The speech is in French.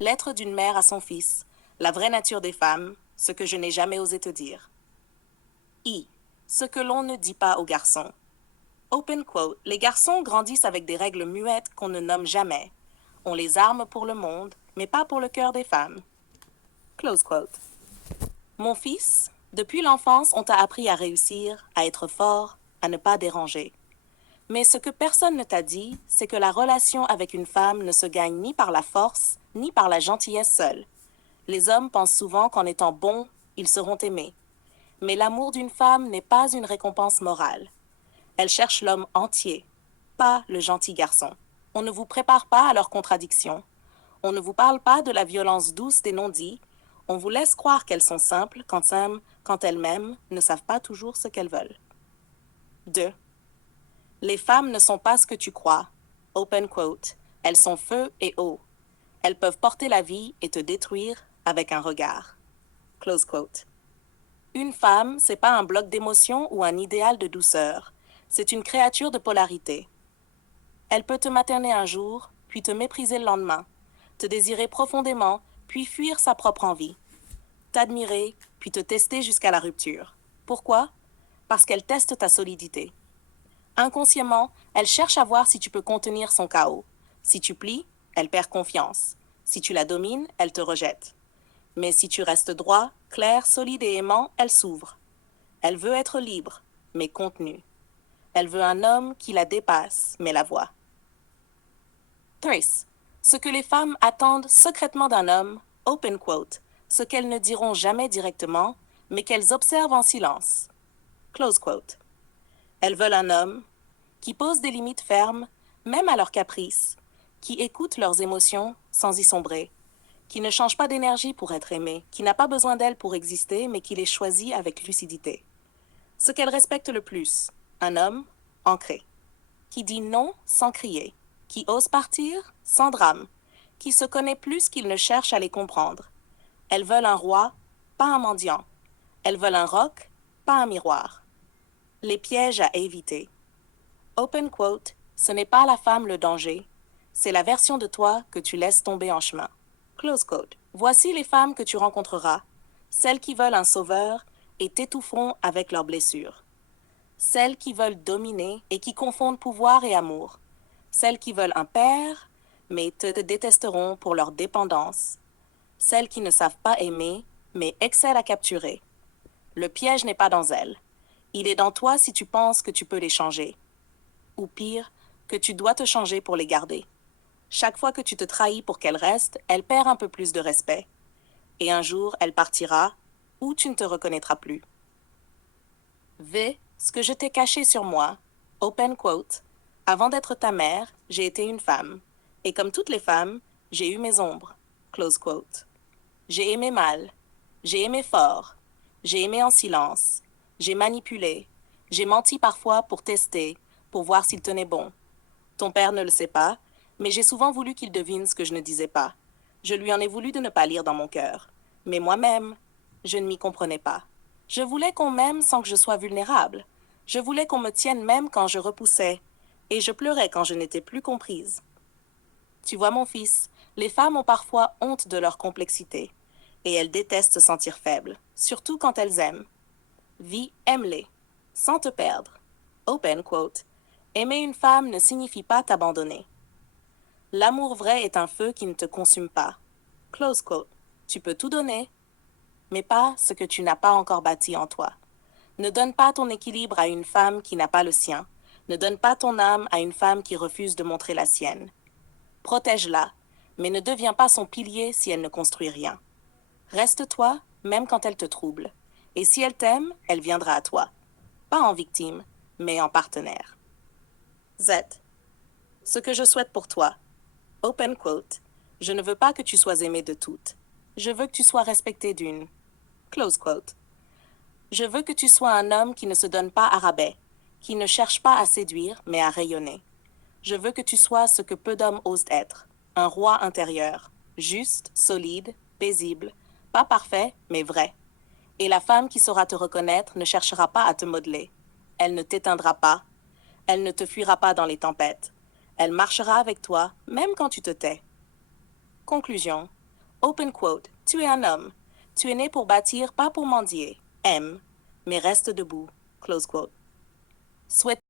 Lettre d'une mère à son fils. La vraie nature des femmes, ce que je n'ai jamais osé te dire. I. Ce que l'on ne dit pas aux garçons. Open quote. Les garçons grandissent avec des règles muettes qu'on ne nomme jamais. On les arme pour le monde, mais pas pour le cœur des femmes. Close quote. Mon fils, depuis l'enfance, on t'a appris à réussir, à être fort, à ne pas déranger. Mais ce que personne ne t'a dit, c'est que la relation avec une femme ne se gagne ni par la force, ni par la gentillesse seule. Les hommes pensent souvent qu'en étant bons, ils seront aimés. Mais l'amour d'une femme n'est pas une récompense morale. Elle cherche l'homme entier, pas le gentil garçon. On ne vous prépare pas à leurs contradictions. On ne vous parle pas de la violence douce des non-dits. On vous laisse croire qu'elles sont simples quand elles-mêmes ne savent pas toujours ce qu'elles veulent. 2. Les femmes ne sont pas ce que tu crois. Open quote. Elles sont feu et eau. Elles peuvent porter la vie et te détruire avec un regard. Close quote. Une femme, c'est pas un bloc d'émotions ou un idéal de douceur. C'est une créature de polarité. Elle peut te materner un jour, puis te mépriser le lendemain, te désirer profondément, puis fuir sa propre envie, t'admirer, puis te tester jusqu'à la rupture. Pourquoi? Parce qu'elle teste ta solidité. Inconsciemment, elle cherche à voir si tu peux contenir son chaos. Si tu plies, elle perd confiance. Si tu la domines, elle te rejette. Mais si tu restes droit, clair, solide et aimant, elle s'ouvre. Elle veut être libre, mais contenue. Elle veut un homme qui la dépasse, mais la voit. 3. Ce que les femmes attendent secrètement d'un homme, open quote, ce qu'elles ne diront jamais directement, mais qu'elles observent en silence. Close quote. Elles veulent un homme qui pose des limites fermes, même à leurs caprices, qui écoute leurs émotions sans y sombrer, qui ne change pas d'énergie pour être aimé, qui n'a pas besoin d'elles pour exister, mais qui les choisit avec lucidité. Ce qu'elles respectent le plus, un homme ancré, qui dit non sans crier, qui ose partir sans drame, qui se connaît plus qu'il ne cherche à les comprendre. Elles veulent un roi, pas un mendiant. Elles veulent un roc, pas un miroir. Les pièges à éviter. Open quote, ce n'est pas la femme le danger, c'est la version de toi que tu laisses tomber en chemin. Close quote. Voici les femmes que tu rencontreras, celles qui veulent un sauveur et t'étoufferont avec leurs blessures. Celles qui veulent dominer et qui confondent pouvoir et amour. Celles qui veulent un père, mais te détesteront pour leur dépendance. Celles qui ne savent pas aimer, mais excellent à capturer. Le piège n'est pas dans elles. Il est dans toi si tu penses que tu peux les changer. Ou pire, que tu dois te changer pour les garder. Chaque fois que tu te trahis pour qu'elle reste, elle perd un peu plus de respect. Et un jour, elle partira, ou tu ne te reconnaîtras plus. V. Ce que je t'ai caché sur moi, open quote, avant d'être ta mère, j'ai été une femme. Et comme toutes les femmes, j'ai eu mes ombres. Close quote. J'ai aimé mal. J'ai aimé fort. J'ai aimé en silence. J'ai manipulé. J'ai menti parfois pour tester, pour voir s'il tenait bon. Ton père ne le sait pas, mais j'ai souvent voulu qu'il devine ce que je ne disais pas. Je lui en ai voulu de ne pas lire dans mon cœur. Mais moi-même, je ne m'y comprenais pas. Je voulais qu'on m'aime sans que je sois vulnérable. Je voulais qu'on me tienne même quand je repoussais. Et je pleurais quand je n'étais plus comprise. Tu vois, mon fils, les femmes ont parfois honte de leur complexité. Et elles détestent se sentir faibles, surtout quand elles aiment. Vis, aime-les, sans te perdre. Open quote. Aimer une femme ne signifie pas t'abandonner. L'amour vrai est un feu qui ne te consume pas. Close quote. Tu peux tout donner, mais pas ce que tu n'as pas encore bâti en toi. Ne donne pas ton équilibre à une femme qui n'a pas le sien. Ne donne pas ton âme à une femme qui refuse de montrer la sienne. Protège-la, mais ne deviens pas son pilier si elle ne construit rien. Reste toi, même quand elle te trouble. Et si elle t'aime, elle viendra à toi. Pas en victime, mais en partenaire. Z. Ce que je souhaite pour toi. Open quote. Je ne veux pas que tu sois aimé de toutes. Je veux que tu sois respecté d'une. Close quote. Je veux que tu sois un homme qui ne se donne pas à rabais, qui ne cherche pas à séduire, mais à rayonner. Je veux que tu sois ce que peu d'hommes osent être, un roi intérieur, juste, solide, paisible, pas parfait, mais vrai. Et la femme qui saura te reconnaître ne cherchera pas à te modeler. Elle ne t'éteindra pas. Elle ne te fuira pas dans les tempêtes. Elle marchera avec toi, même quand tu te tais. Conclusion. Open quote. Tu es un homme. Tu es né pour bâtir, pas pour mendier. Aime, mais reste debout. Close quote. Souhaite